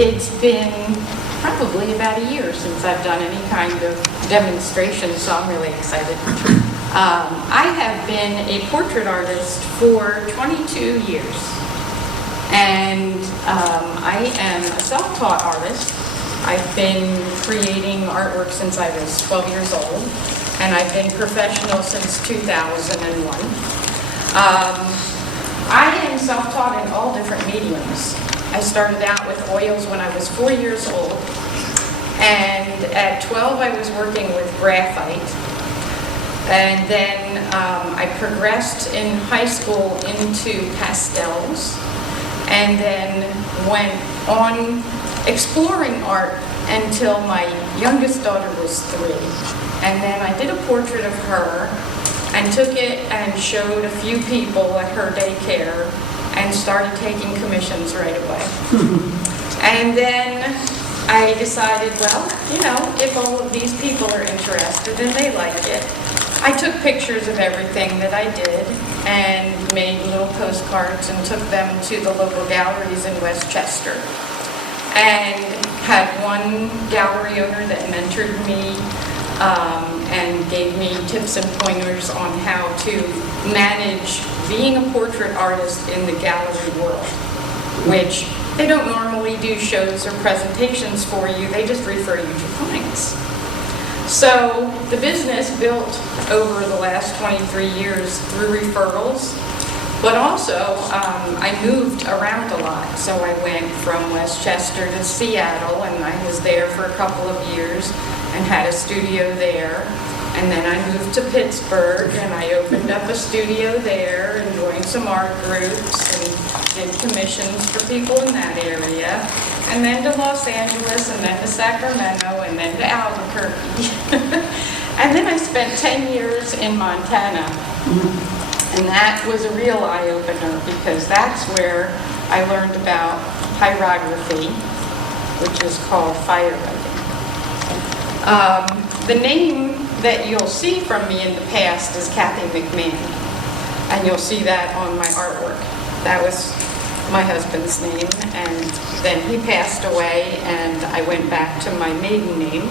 It's been probably about a year since I've done any kind of demonstration, so I'm really excited. I have been a portrait artist for 22 years, and I am a self-taught artist. I've been creating artwork since I was 12 years old, and I've been professional since 2001. I am self-taught in all different mediums. I started out with oils when I was 4 years old, and at 12 I was working with graphite, and then I progressed in high school into pastels, and then went on exploring art until my youngest daughter was 3, and then I did a portrait of her and took it and showed a few people at her daycare and started taking commissions right away. And then I decided, well, you know, if all of these people are interested and they like it, I took pictures of everything that I did and made little postcards and took them to the local galleries in Westchester. And had one gallery owner that mentored me and gave me tips and pointers on how to manage being a portrait artist in the gallery world, which they don't normally do shows or presentations for you, they just refer you to clients. So the business built over the last 23 years through referrals, but also I moved around a lot. So I went from Westchester to Seattle, and I was there for a couple of years and had a studio there. And then I moved to Pittsburgh, and I opened up a studio there and joined some art groups and did commissions for people in that area. And then to Los Angeles, and then to Sacramento, and then to Albuquerque. And then I spent 10 years in Montana. And that was a real eye-opener, because that's where I learned about pyrography, which is called fire writing. The name that you'll see from me in the past is Kathy McMahon, and you'll see that on my artwork. That was my husband's name, and then he passed away, and I went back to my maiden name.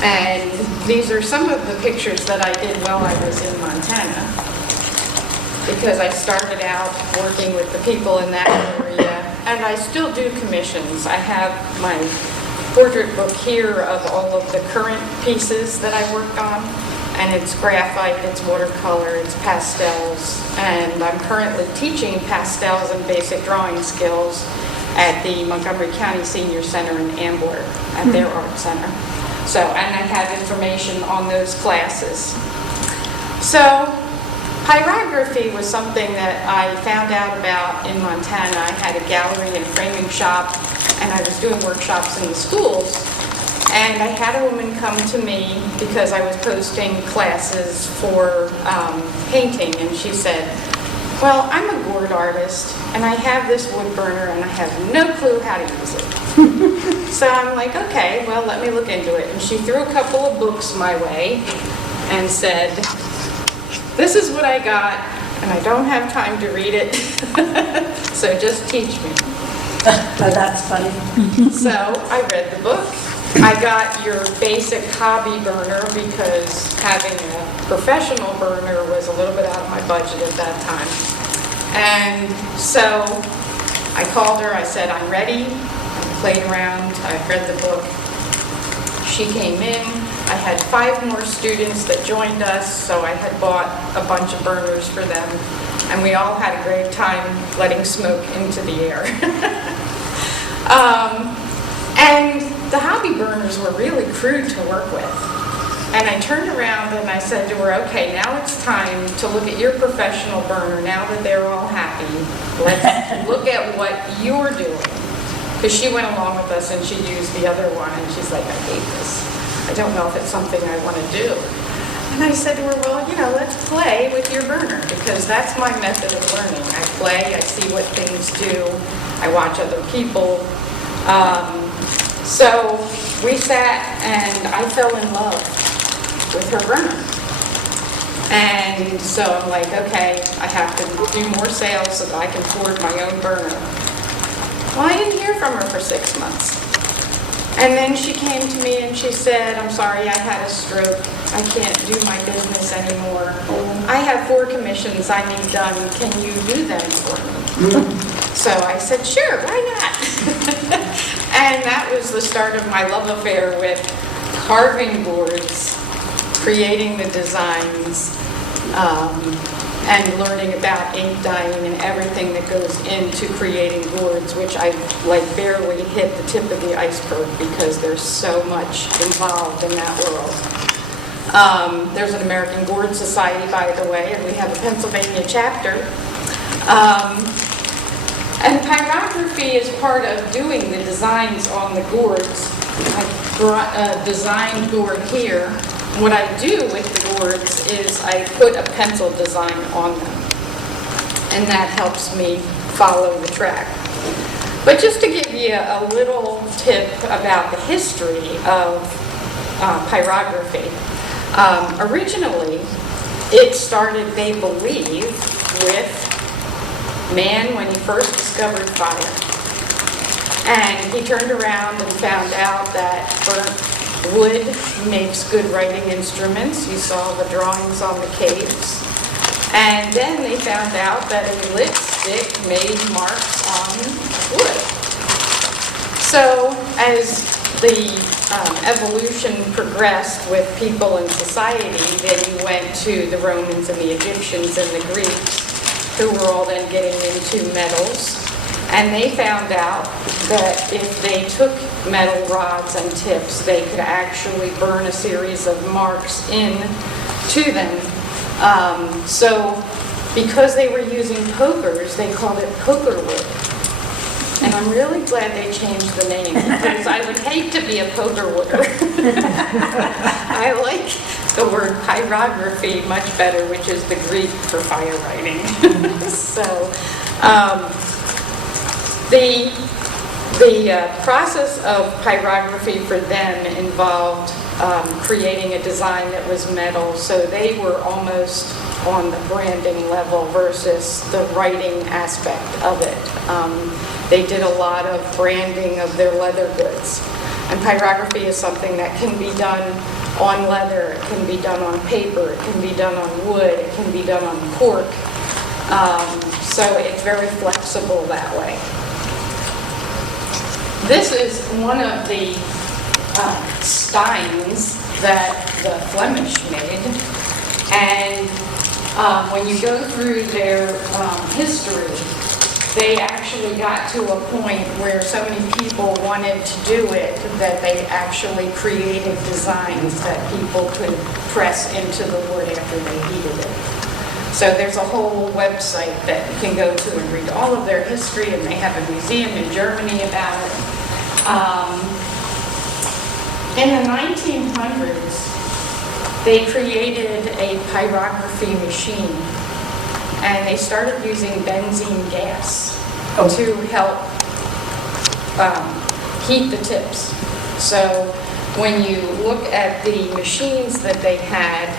And these are some of the pictures that I did while I was in Montana, because I started out working with the people in that area, and I still do commissions. I have my portrait book here of all of the current pieces that I worked on, and it's graphite, it's watercolor, it's pastels, and I'm currently teaching pastels and basic drawing skills at the Montgomery County Senior Center in Ambler at their art center. So, and I have information on those classes. So, pyrography was something that I found out about in Montana. I had a gallery and framing shop, and I was doing workshops in the schools. And I had a woman come to me because I was posting classes for painting, and she said, well, I'm a gourd artist, and I have this wood burner, and I have no clue how to use it. So I'm like, okay, well, let me look into it. And she threw a couple of books my way and said, this is what I got, and I don't have time to read it, so just teach me. Oh, that's funny. So I read the book. I got your basic hobby burner, because having a professional burner was a little bit out of my budget at that time. And so I called her, I said, I'm ready. I played around, I read the book. She came in. I had 5 more students that joined us, so I had bought a bunch of burners for them, and we all had a great time letting smoke into the air. And the hobby burners were really crude to work with. And I turned around and I said to her, okay, now it's time to look at your professional burner. Now that they're all happy, let's look at what you're doing. Because she went along with us and she used the other one, and she's like, I hate this. I don't know if it's something I want to do. And I said to her, well, you know, let's play with your burner, because that's my method of learning. I play, I see what things do, I watch other people. So we sat and I fell in love with her burner. And so I'm like, okay, I have to do more sales so that I can afford my own burner. Well, I didn't hear from her for 6 months. And then she came to me and she said, I'm sorry, I had a stroke. I can't do my business anymore. I have 4 commissions I need done. Can you do them for me? So I said, sure, why not? And that was the start of my love affair with carving boards, creating the designs, and learning about ink dyeing and everything that goes into creating boards, which I barely hit the tip of the iceberg because there's so much involved in that world. There's an American Board Society, by the way, and we have a Pennsylvania chapter. And pyrography is part of doing the designs on the gourds. I brought a design gourd here. What I do with the gourds is I put a pencil design on them, and that helps me follow the track. But just to give you a little tip about the history of pyrography, originally it started, they believe, with man when he first discovered fire. And he turned around and found out that burnt wood makes good writing instruments. You saw the drawings on the caves. And then they found out that a lit stick made marks on wood. So as the evolution progressed with people in society, then you went to the Romans and the Egyptians and the Greeks, who were all then getting into metals. And they found out that if they took metal rods and tips, they could actually burn a series of marks into them. So because they were using pokers, they called it poker wood. And I'm really glad they changed the name, because I would hate to be a poker wooder. I like the word pyrography much better, which is the Greek for fire writing. So the process of pyrography for them involved creating a design that was metal, so they were almost on the branding level versus the writing aspect of it. They did a lot of branding of their leather goods. And pyrography is something that can be done on leather, it can be done on paper, it can be done on wood, it can be done on cork. So it's very flexible that way. This is one of the steins that the Flemish made. And when you go through their history, they actually got to a point where so many people wanted to do it that they actually created designs that people could press into the wood after they heated it. So there's a whole website that you can go to and read all of their history, and they have a museum in Germany about it. In the 1900s, they created a pyrography machine. And they started using benzene gas to help heat the tips. So when you look at the machines that they had,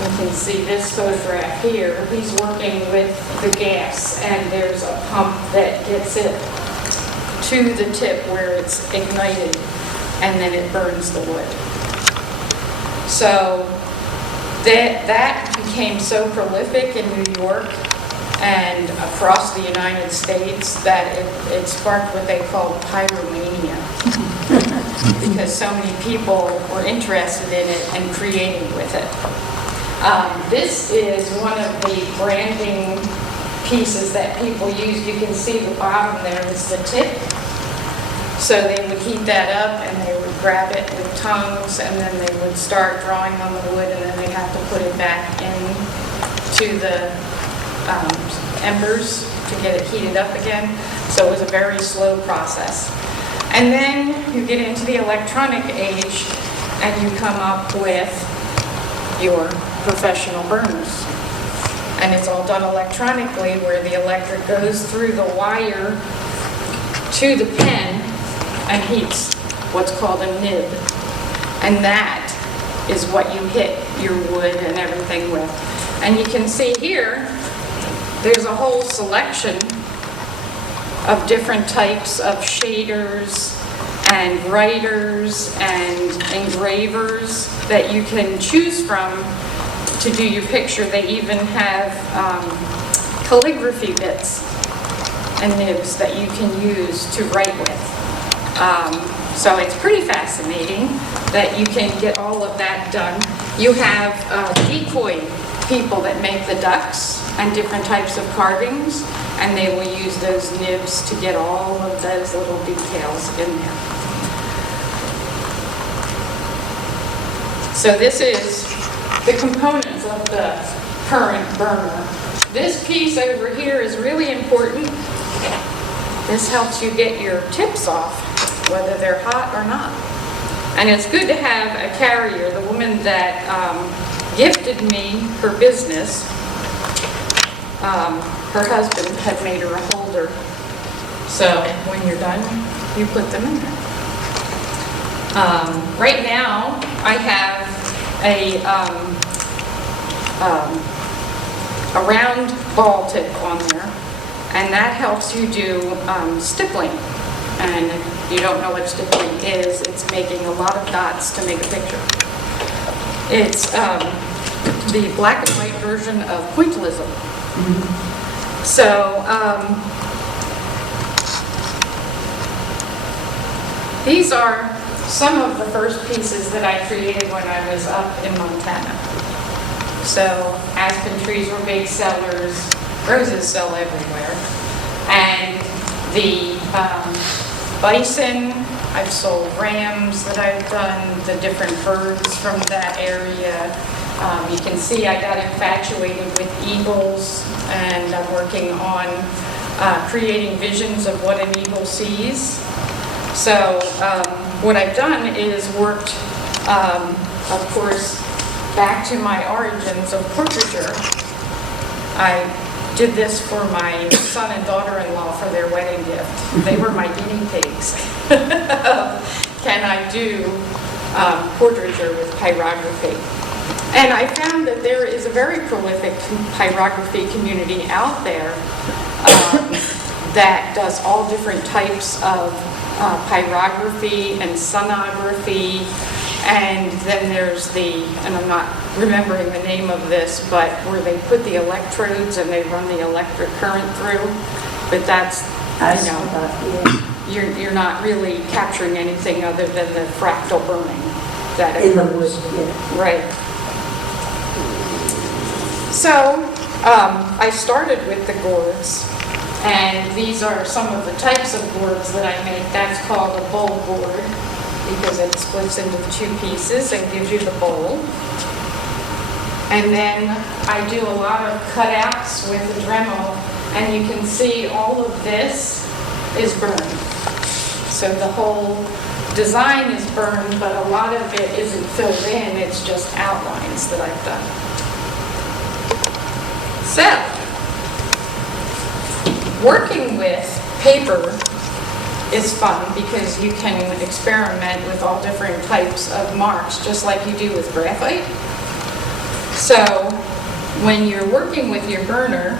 you can see this photograph here. He's working with the gas, and there's a pump that gets it to the tip where it's ignited, and then it burns the wood. So that became so prolific in New York and across the United States that it sparked what they called pyromania, because so many people were interested in it and creating with it. This is one of the branding pieces that people use. You can see the bottom there is the tip. So they would heat that up and they would grab it with tongues, and then they would start drawing on the wood, and then they'd have to put it back into the embers to get it heated up again. So it was a very slow process. And then you get into the electronic age and you come up with your professional burners. And it's all done electronically, where the electric goes through the wire to the pen and heats what's called a nib. And that is what you hit your wood and everything with. And you can see here, there's a whole selection of different types of shaders and writers and engravers that you can choose from to do your picture. They even have calligraphy bits and nibs that you can use to write with. So it's pretty fascinating that you can get all of that done. You have decoy people that make the ducks and different types of carvings, and they will use those nibs to get all of those little details in there. So this is the components of the current burner. This piece over here is really important. This helps you get your tips off, whether they're hot or not. And it's good to have a carrier. The woman that gifted me her business, her husband had made her a holder. So when you're done, you put them in there. Right now, I have a round ball tip on there, and that helps you do stippling. And if you don't know what stippling is, it's making a lot of dots to make a picture. It's the black and white version of pointillism. Mm-hmm. So these are some of the first pieces that I created when I was up in Montana. So aspen trees were big sellers, roses sell everywhere, and the bison, I've sold rams that I've done, the different birds from that area. You can see I got infatuated with eagles, and I'm working on creating visions of what an eagle sees. So what I've done is worked, of course, back to my origins of portraiture. I did this for my son and daughter-in-law for their wedding gift. They were my guinea pigs. Can I do portraiture with pyrography? And I found that there is a very prolific pyrography community out there that does all different types of pyrography and sonography. And then there's and I'm not remembering the name of this, but where they put the electrodes and they run the electric current through. But that's, you're not really capturing anything other than the fractal burning that in the wood, yeah. Right. So I started with the gourds, and these are some of the types of gourds that I make. That's called a bowl gourd, because it splits into the two pieces and gives you the bowl. And then I do a lot of cutouts with the Dremel, and you can see all of this is burned. So the whole design is burned, but a lot of it isn't filled in, it's just outlines that I've done. So, working with paper is fun because you can experiment with all different types of marks, just like you do with graphite. So when you're working with your burner,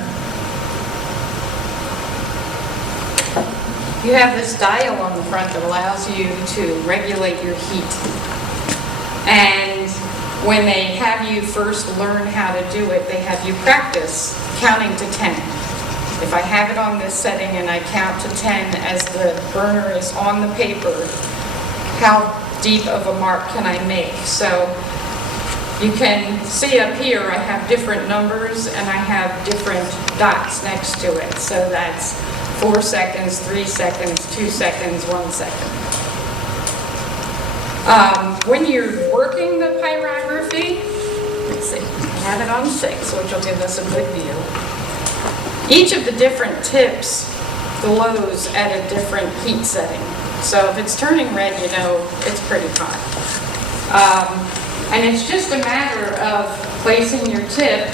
you have this dial on the front that allows you to regulate your heat. And when they have you first learn how to do it, they have you practice counting to 10. If I have it on this setting and I count to 10 as the burner is on the paper, how deep of a mark can I make? So you can see up here I have different numbers and I have different dots next to it. So that's 4 seconds, 3 seconds, 2 seconds, 1 second. When you're working the pyrography, let's see, I have it on 6, which will give us a good view. Each of the different tips glows at a different heat setting. So if it's turning red, you know it's pretty hot. And it's just a matter of placing your tip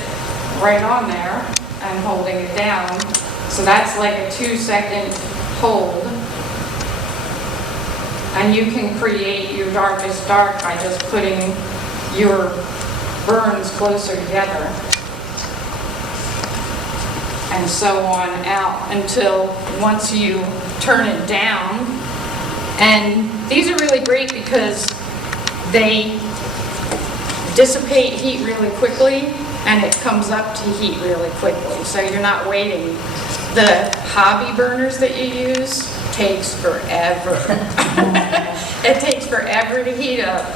right on there and holding it down. So that's like a 2-second hold. And you can create your darkest dark by just putting your burns closer together. and so on out until once you turn it down. And these are really great because they dissipate heat really quickly and it comes up to heat really quickly. So you're not waiting. The hobby burners that you use takes forever. It takes forever to heat up.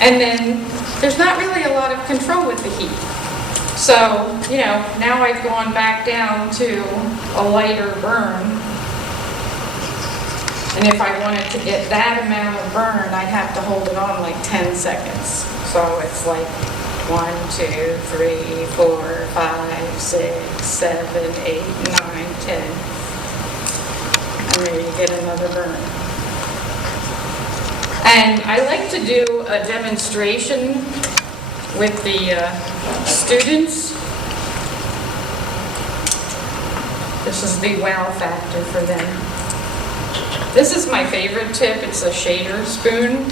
And then there's not really a lot of control with the heat. So, you know, now I've gone back down to a lighter burn. And if I wanted to get that amount of burn, I'd have to hold it on like 10 seconds. So it's like 1, 2, 3, 4, 5, 6, 7, 8, 9, 10. And there you get another burn. And I like to do a demonstration with the students. This is the wow factor for them. This is my favorite tip. It's a shader spoon,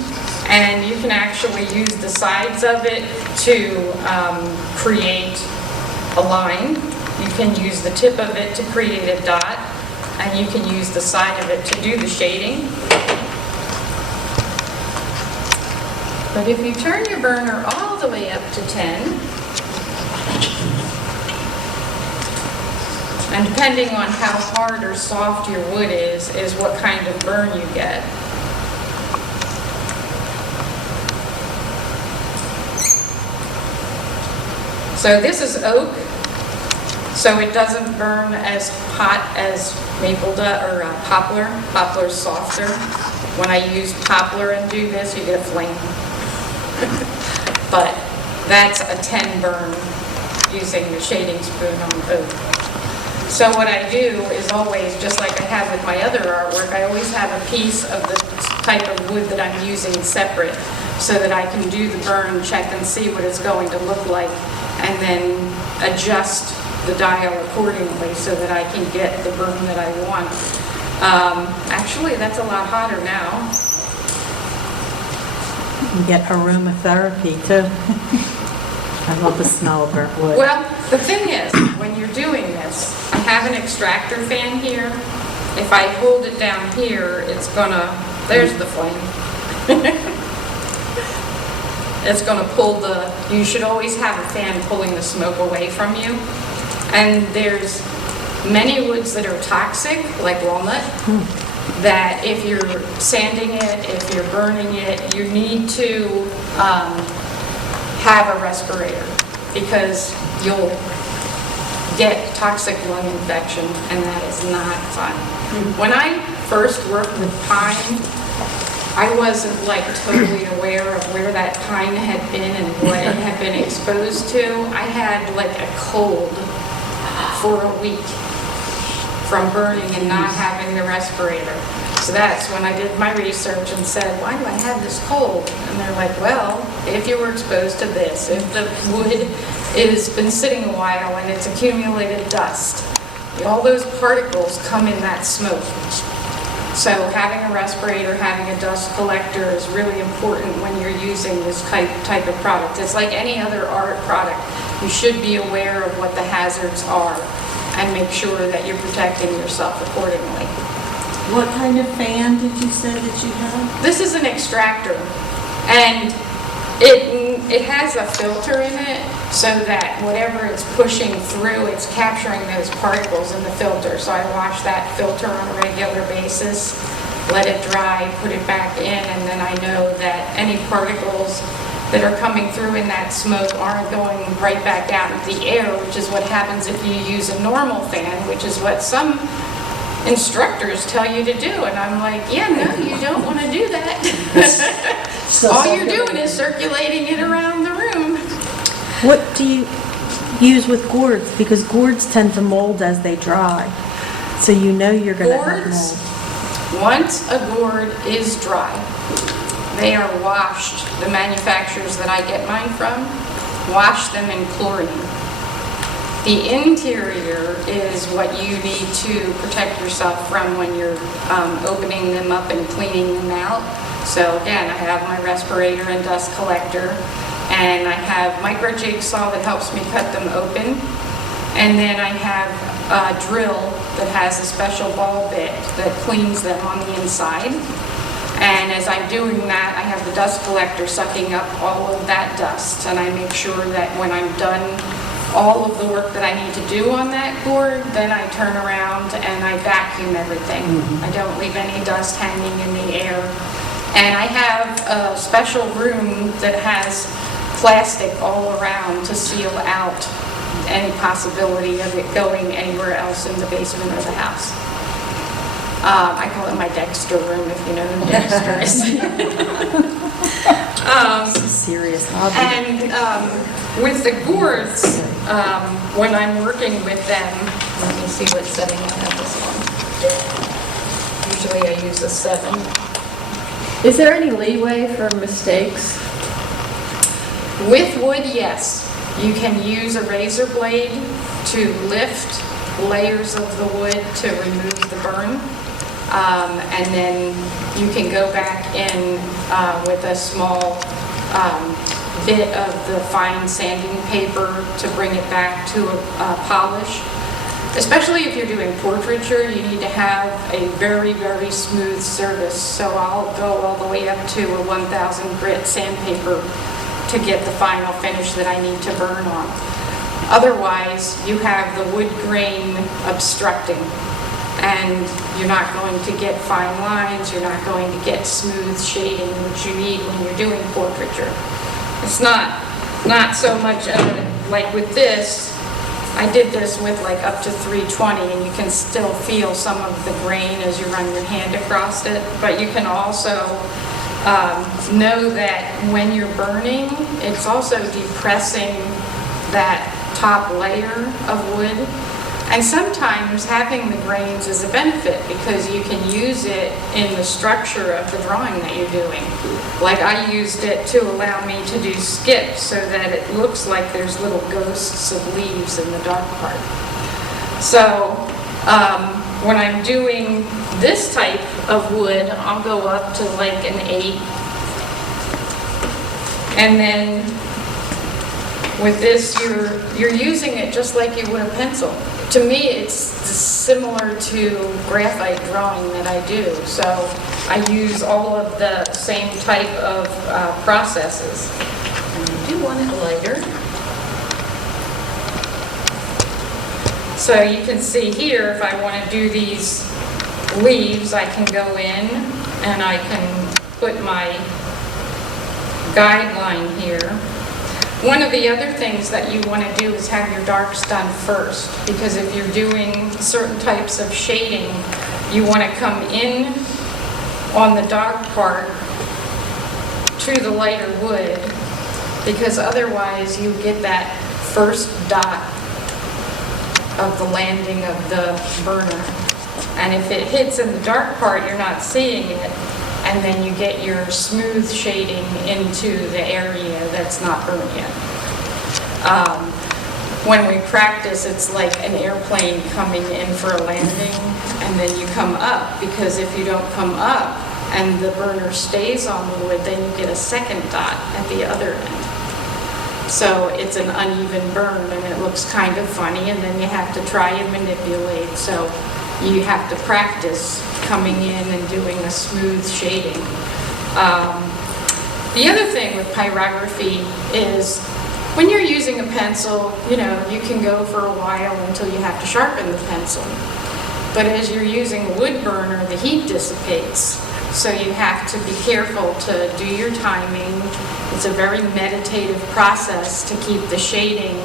and you can actually use the sides of it to create a line. You can use the tip of it to create a dot, and you can use the side of it to do the shading. But if you turn your burner all the way up to 10, and depending on how hard or soft your wood is what kind of burn you get. So this is oak, so it doesn't burn as hot as maple or poplar. Poplar's softer. When I use poplar and do this, you get a flame. But that's a 10 burn using the shading spoon on oak. So what I do is always, just like I have with my other artwork, I always have a piece of the type of wood that I'm using separate so that I can do the burn, check and see what it's going to look like, and then adjust the dial accordingly so that I can get the burn that I want. Actually, that's a lot hotter now. You get aromatherapy too. I love the smell of burnt wood. Well, the thing is, when you're doing this, I have an extractor fan here. If I hold it down here, it's gonna, there's the flame. It's gonna pull the, you should always have a fan pulling the smoke away from you. And there's many woods that are toxic, like walnut, that if you're sanding it, if you're burning it, you need to have a respirator because you'll get toxic lung infection and that is not fun. When I first worked with pine, I wasn't like totally aware of where that pine had been and what it had been exposed to. I had like a cold for a week from burning and not having the respirator. So that's when I did my research and said, why do I have this cold? And they're like, well, if you were exposed to this, if the wood has been sitting a while and it's accumulated dust, all those particles come in that smoke. So having a respirator, having a dust collector is really important when you're using this type of product. It's like any other art product. You should be aware of what the hazards are and make sure that you're protecting yourself accordingly. What kind of fan did you say that you have? This is an extractor, and it has a filter in it so that whatever it's pushing through, it's capturing those particles in the filter. So I wash that filter on a regular basis, let it dry, put it back in, and then I know that any particles that are coming through in that smoke aren't going right back out into the air, which is what happens if you use a normal fan, which is what some instructors tell you to do. And I'm like, yeah, no, you don't want to do that. All you're doing is circulating it around the room. What do you use with gourds? Because gourds tend to mold as they dry. So you know you're going to have Gourds, mold. once a gourd is dry, they are washed. The manufacturers that I get mine from wash them in chlorine. The interior is what you need to protect yourself from when you're opening them up and cleaning them out. So again, I have my respirator and dust collector, and I have micro jigsaw that helps me cut them open. And then I have drill that has a special ball bit that cleans them on the inside. And as I'm doing that, I have the dust collector sucking up all of that dust, and I make sure that when I'm done all of the work that I need to do on that gourd, then I turn around and I vacuum everything. I don't leave any dust hanging in the air. And I have a special room that has plastic all around to seal out any possibility of it going anywhere else in the basement of the house. I call it my Dexter room, if you know who Dexter is. It's a serious hobby. And with the gourds, when I'm working with them, let me see what setting I have this one. Usually I use a 7. Is there any leeway for mistakes? With wood, yes. You can use a razor blade to lift layers of the wood to remove the burn. And then you can go back in with a small bit of the fine sanding paper to bring it back to a polish. Especially if you're doing portraiture, you need to have a very, very smooth surface. So I'll go all the way up to a 1000 grit sandpaper to get the final finish that I need to burn on. Otherwise, you have the wood grain obstructing, and you're not going to get fine lines, you're not going to get smooth shading, which you need when you're doing portraiture. It's not so much like with this. I did this with like up to 320, and you can still feel some of the grain as you run your hand across it, but you can also know that when you're burning, it's also depressing that top layer of wood. And sometimes having the grains is a benefit because you can use it in the structure of the drawing that you're doing. Like I used it to allow me to do skips so that it looks like there's little ghosts of leaves in the dark part. So when I'm doing this type of wood, I'll go up to like an 8. And then with this, you're using it just like you would a pencil. To me, it's similar to graphite drawing that I do. So I use all of the same type of processes. And I do want it lighter. So you can see here, if I want to do these leaves, I can go in and I can put my guideline here. One of the other things that you want to do is have your darks done first, because if you're doing certain types of shading, you want to come in on the dark part to the lighter wood, because otherwise you get that first dot of the landing of the burner. And if it hits in the dark part, you're not seeing it, and then you get your smooth shading into the area that's not burnt yet. When we practice, it's like an airplane coming in for a landing, and then you come up, because if you don't come up and the burner stays on the wood, then you get a second dot at the other end. So it's an uneven burn, and it looks kind of funny, and then you have to try and manipulate. So you have to practice coming in and doing a smooth shading. The other thing with pyrography is when you're using a pencil, you can go for a while until you have to sharpen the pencil. But as you're using a wood burner, the heat dissipates. So you have to be careful to do your timing. It's a very meditative process to keep the shading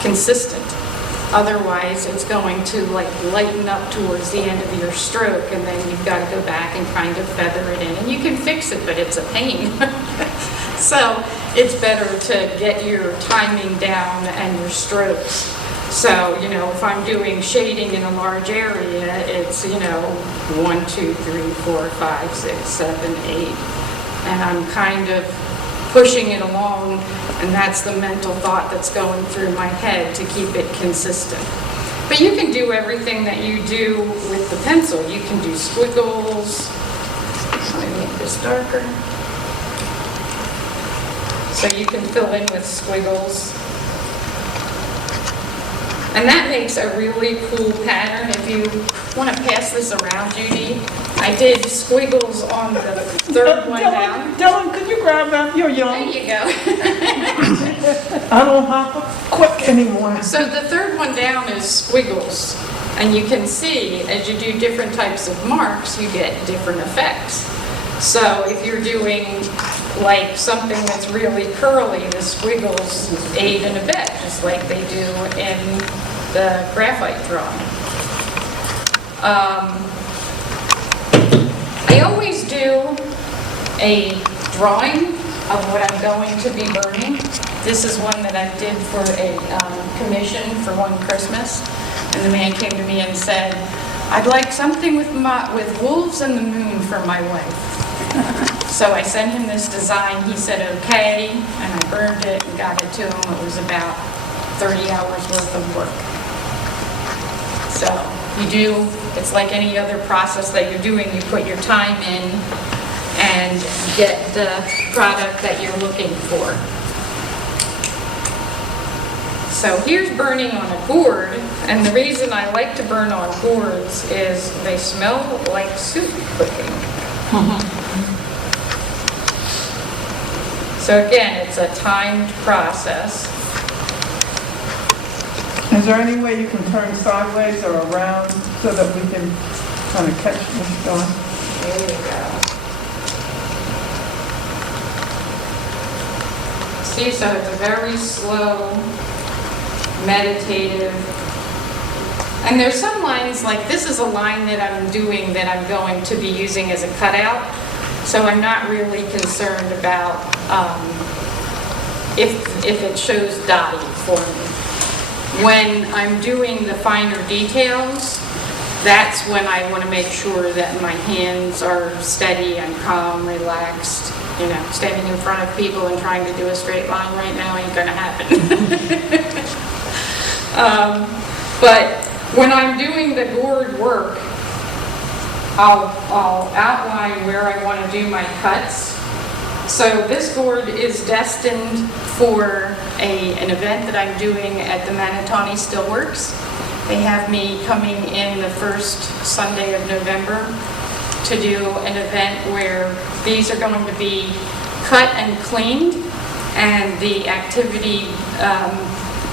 consistent. Otherwise, it's going to lighten up towards the end of your stroke, and then you've got to go back and kind of feather it in. And you can fix it, but it's a pain. So it's better to get your timing down and your strokes. So, if I'm doing shading in a large area, it's, 1, 2, 3, 4, 5, 6, 7, 8. And I'm kind of pushing it along, and that's the mental thought that's going through my head to keep it consistent. But you can do everything that you do with the pencil. You can do squiggles. Let me make this darker. So you can fill in with squiggles. And that makes a really cool pattern. If you want to pass this around, Judy, I did squiggles on the third one down. Dylan, could you grab that? You're There young. you go. I don't hop quick anymore. So the third one down is squiggles. And you can see, as you do different types of marks, you get different effects. So if you're doing like something that's really curly, the squiggles aid and abet, just like they do in the graphite drawing. I always do a drawing of what I'm going to be burning. This is one that I did for a commission for one Christmas. And the man came to me and said, I'd like something with wolves and the moon for my wife. So I sent him this design. He said, okay, and I burned it and got it to him. It was about 30 hours worth of work. So you do, it's like any other process that you're doing. You put your time in and get the product that you're looking for. So here's burning on a gourd, and the reason I like to burn on gourds is they smell like soup cooking. So again, it's a timed process. Is there any way you can turn sideways or around so that we can kind of catch what's going? There you go. See, so it's a very slow, meditative. And there's some lines, like this is a line that I'm doing that I'm going to be using as a cutout. So I'm not really concerned about if it shows dotty for me. When I'm doing the finer details, that's when I want to make sure that my hands are steady and calm, relaxed. You know, standing in front of people and trying to do a straight line right now ain't going to happen. But when I'm doing the gourd work, I'll outline where I want to do my cuts. So this gourd is destined for an event that I'm doing at the Manatawny Steelworks. They have me coming in the first Sunday of November to do an event where these are going to be cut and cleaned, and the activity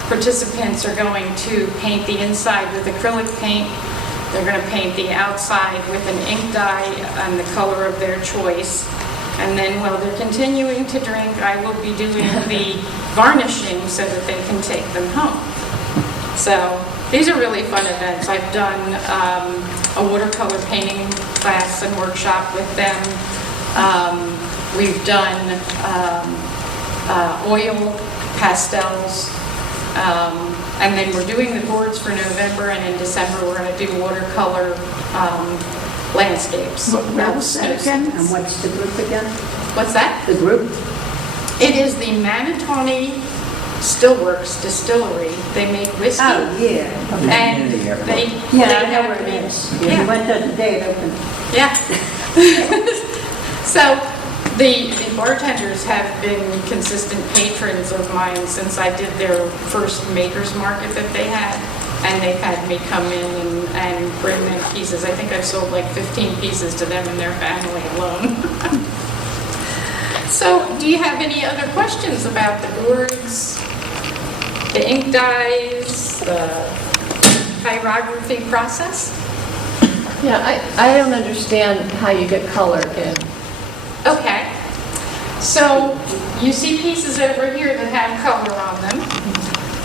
participants are going to paint the inside with acrylic paint. They're going to paint the outside with an ink dye and the color of their choice. And then while they're continuing to drink, I will be doing the varnishing so that they can take them home. So these are really fun events. I've done a watercolor painting class and workshop with them. We've done oil pastels. And then we're doing the boards for November, and in December we're going to do watercolor landscapes. What was that again? And what's the group again? What's that? The group? It is the Manatawny Steelworks Distillery. They make whiskey. Oh, yeah. Okay. And they Yeah, they I know have where it me- is. Yeah, we went there the day it opened. Yeah. So the bartenders have been consistent patrons of mine since I did their first Maker's Market that they had. And they've had me come in and bring them pieces. I think I've sold like 15 pieces to them and their family alone. So do you have any other questions about the gourds, the ink dyes, the pyrography process? Yeah, I don't understand how you get color in. Okay. So you see pieces over here that have color on them.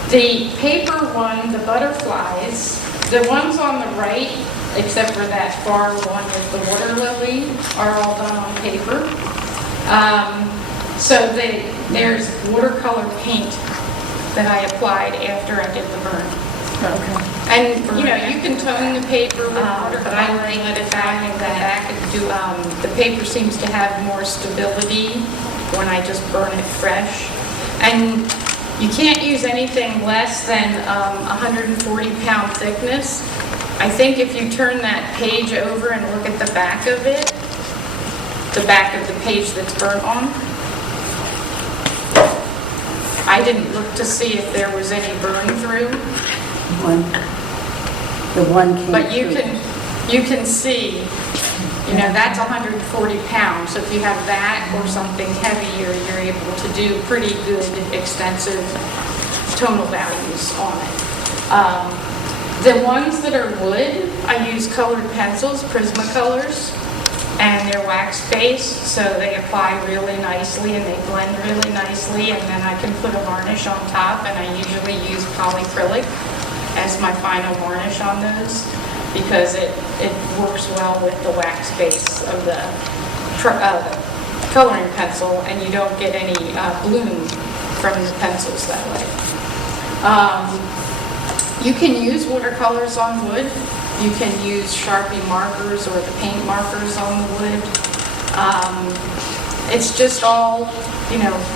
The paper one, the butterflies, the ones on the right, except for that far one with the water lily, are all done on paper. So there's watercolor paint that I applied after I did the burn. Okay. And, you know, you can tone the paper with watercolor, but I like let it back and go back and do, the paper seems to have more stability when I just burn it fresh. And you can't use anything less than 140-pound thickness. I think if you turn that page over and look at the back of it, the back of the page that's burnt on, I didn't look to see if there was any burn through, The one came But you through. can see, that's 140 pounds. So if you have that or something heavier, you're able to do pretty good, extensive tonal values on it. The ones that are wood, I use colored pencils, Prismacolors, and they're wax-based, so they apply really nicely and they blend really nicely, and then I can put a varnish on top, and I usually use polyacrylic as my final varnish on those because it works well with the wax base of the coloring pencil, and you don't get any bloom from the pencils that way. You can use watercolors on wood. You can use Sharpie markers or the paint markers on the wood. It's just all,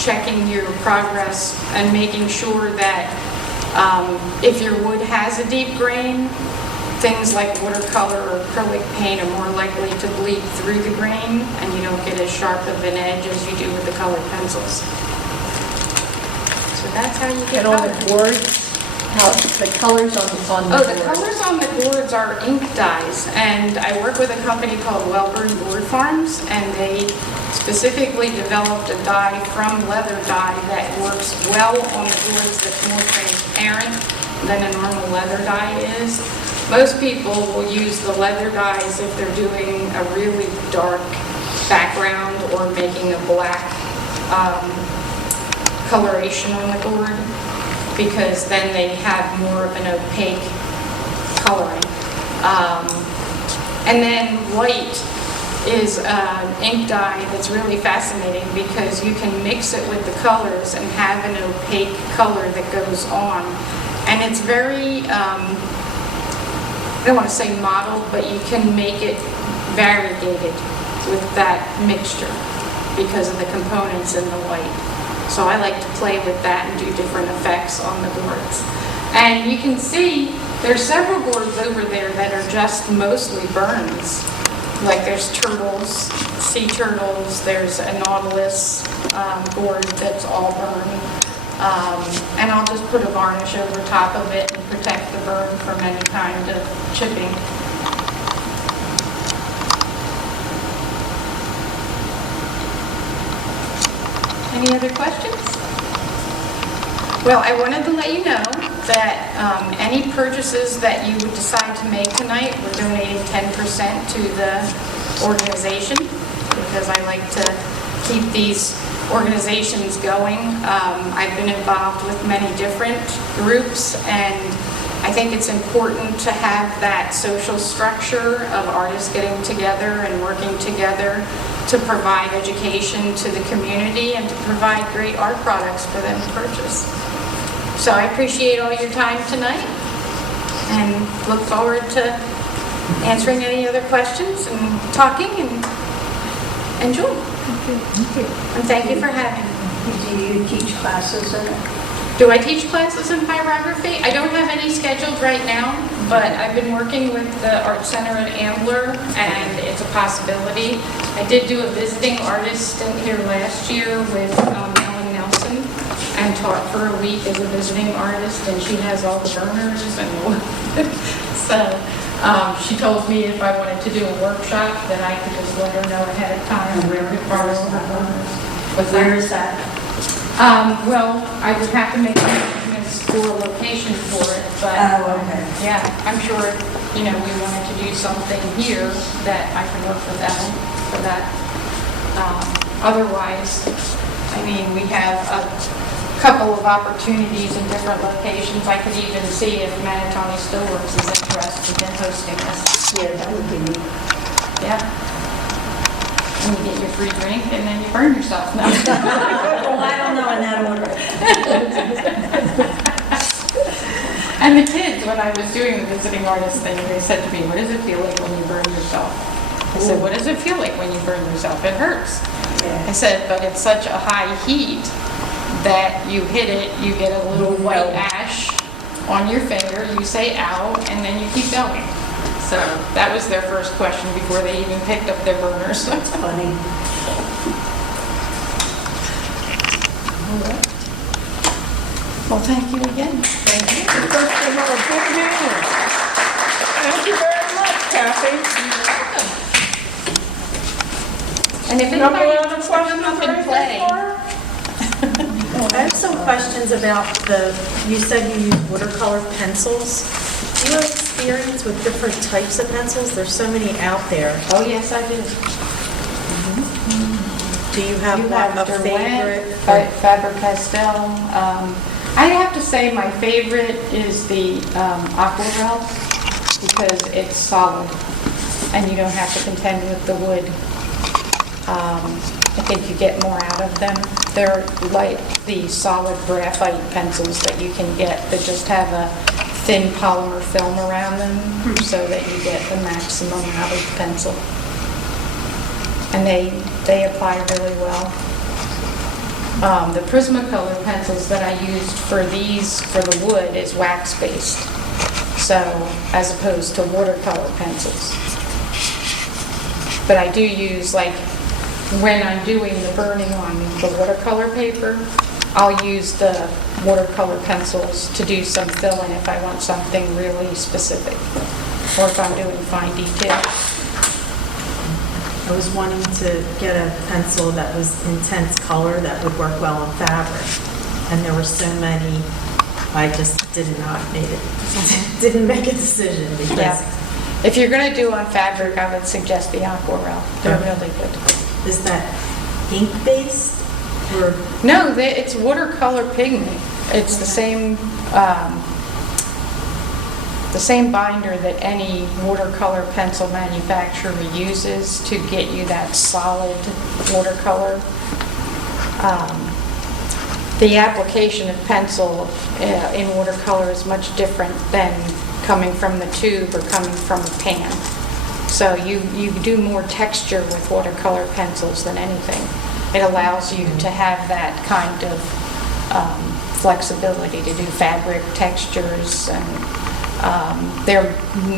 checking your progress and making sure that if your wood has a deep grain, things like watercolor or acrylic paint are more likely to bleed through the grain, and you don't get as sharp of an edge as you do with the colored pencils. So that's how you get And on color. the boards, how, the colors on the Oh, boards? the colors on the boards are ink dyes, and I work with a company called Wellburn Board Farms, and they specifically developed a dye from leather dye that works well on the boards that's more transparent than a normal leather dye is. Most people will use the leather dyes if they're doing a really dark background or making a black coloration on the board, because then they have more of an opaque coloring. And then white is an ink dye that's really fascinating because you can mix it with the colors and have an opaque color that goes on. And it's very, I don't want to say modeled, but you can make it variegated with that mixture because of the components in the white. So I like to play with that and do different effects on the boards. And you can see there's several boards over there that are just mostly burns. Like there's turtles, sea turtles, there's a nautilus board that's all burned. And I'll just put a varnish over top of it and protect the burn from any kind of chipping. Any other questions? Well, I wanted to let you know that any purchases that you would decide to make tonight, we're donating 10% to the organization because I like to keep these organizations going. I've been involved with many different groups, and I think it's important to have that social structure of artists getting together and working together to provide education to the community and to provide great art products for them to purchase. So I appreciate all your time tonight and look forward to answering any other questions and talking, and enjoy. And thank you for having me. Do you teach classes in it? Do I teach classes in pyrography? I don't have any scheduled right now, but I've been working with the Art Center at Ambler, and it's a possibility. I did do a visiting artist stint here last year with Ellen Nelson, and taught for a week as a visiting artist, and she has all the burners and so she told me if I wanted to do a workshop that I could just let her know ahead of time where to borrow the burners. Where is that? Well, I would have to make arrangements for a location for it, but okay. yeah, I'm sure, we wanted to do something here that I can work with Ellen for that. Otherwise, we have a couple of opportunities in different locations. I could even see if Manatoni Stillworks is interested in hosting this. Yeah, that would be neat. Yeah. And you get your free drink and then you burn yourself. No. Well, I don't know in that order. And the kids, when I was doing the visiting artist thing, they said to me, "What does it feel like when you burn yourself?" I said, "What does it feel like when you burn yourself?" "It hurts." I said, "But it's such a high heat that you hit it, you get a little white ash on your finger, you say ow, and then you keep going." So that was their first question before they even picked up their burners. That's funny. Well, thank you again. Thank you. Let's give her a big hand. Thank you very much, Kathy. And if Couple anybody other wants to come questions up or and anything play. for her? I have some questions about you said you use watercolor pencils. Do you have experience with different types of pencils? There's so many out there. Oh, yes, I do. Do you have You one, have a Derwent, favorite? Faber-Castell. I have to say my favorite is the Aquarel because it's solid and you don't have to contend with the wood. I think you get more out of them. They're like the solid graphite pencils that you can get that just have a thin polymer film around them so that you get the maximum out of the pencil. And they apply really well. The Prismacolor pencils that I used for the wood is wax-based, so as opposed to watercolor pencils. But I do use, like, when I'm doing the burning on the watercolor paper, I'll use the watercolor pencils to do some fill-in if I want something really specific, or if I'm doing fine detail. I was wanting to get a pencil that was intense color that would work well on fabric. And there were so many, I just didn't make a decision because Yeah. If you're going to do on fabric, I would suggest the Aquarel. They're really good. is that ink-based or? No, it's watercolor pigment. It's the same binder that any watercolor pencil manufacturer uses to get you that solid watercolor. The application of pencil in watercolor is much different than coming from the tube or coming from a pan. So you do more texture with watercolor pencils than anything. It allows you to have that kind of flexibility to do fabric textures, and they're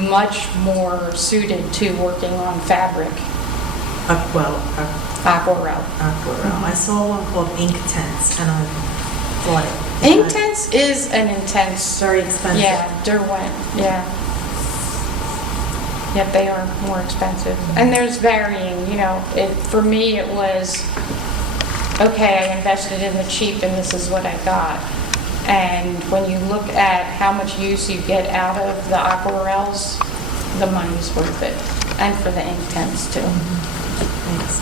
much more suited to working on fabric. Aquarel. Aquarel. I saw one called Inktense and I bought it. Inktense is an intense. Very expensive. Yeah, Derwent, yeah. Yep, they are more expensive. And there's varying, for me it was, okay, I invested in the cheap and this is what I got. And when you look at how much use you get out of the Aquarels, the money's worth it. And for the Inktense too. Thanks.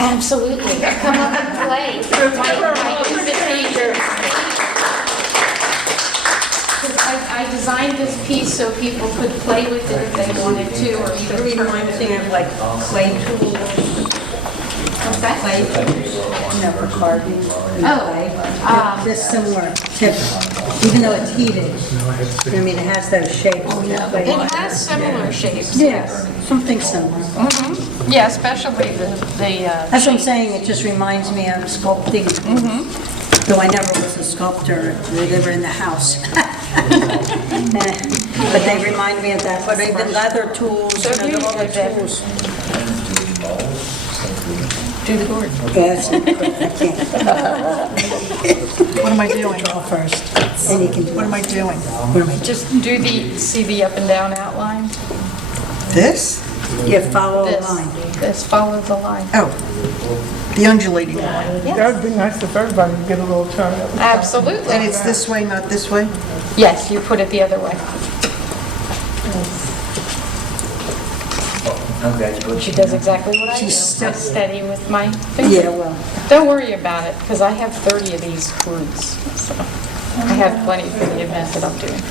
Absolutely. Come up and play. My invitation. I designed this piece so people could play with it if they wanted to, or It even turn reminds it. me of like clay tools, What's that? clay tools, for carving and Oh, clay. This similar tip, even though it's heated. I mean, it has those shapes. It has similar shapes. Yes, something similar. Yeah, especially the That's what I'm saying, it just reminds me of sculpting. Though I never was a sculptor, they were in the house. But they remind me of that, but even leather tools, So they're all the beautiful. tools. do the gourd. Yes, I can't. What am I doing? Draw first, and you can do What am I doing? What am I Just do see the up and down outline? This? You follow a This, line. this, follow the line. Oh, the undulating line. That would be nice if everybody could get a little turn up. Absolutely. And it's this way, not this way? Yes, you put it the other way. She does exactly what I do. I steady with my finger. Yeah, well, Don't worry about it, because I have 30 of these gourds. So I have plenty for the event that I'm doing.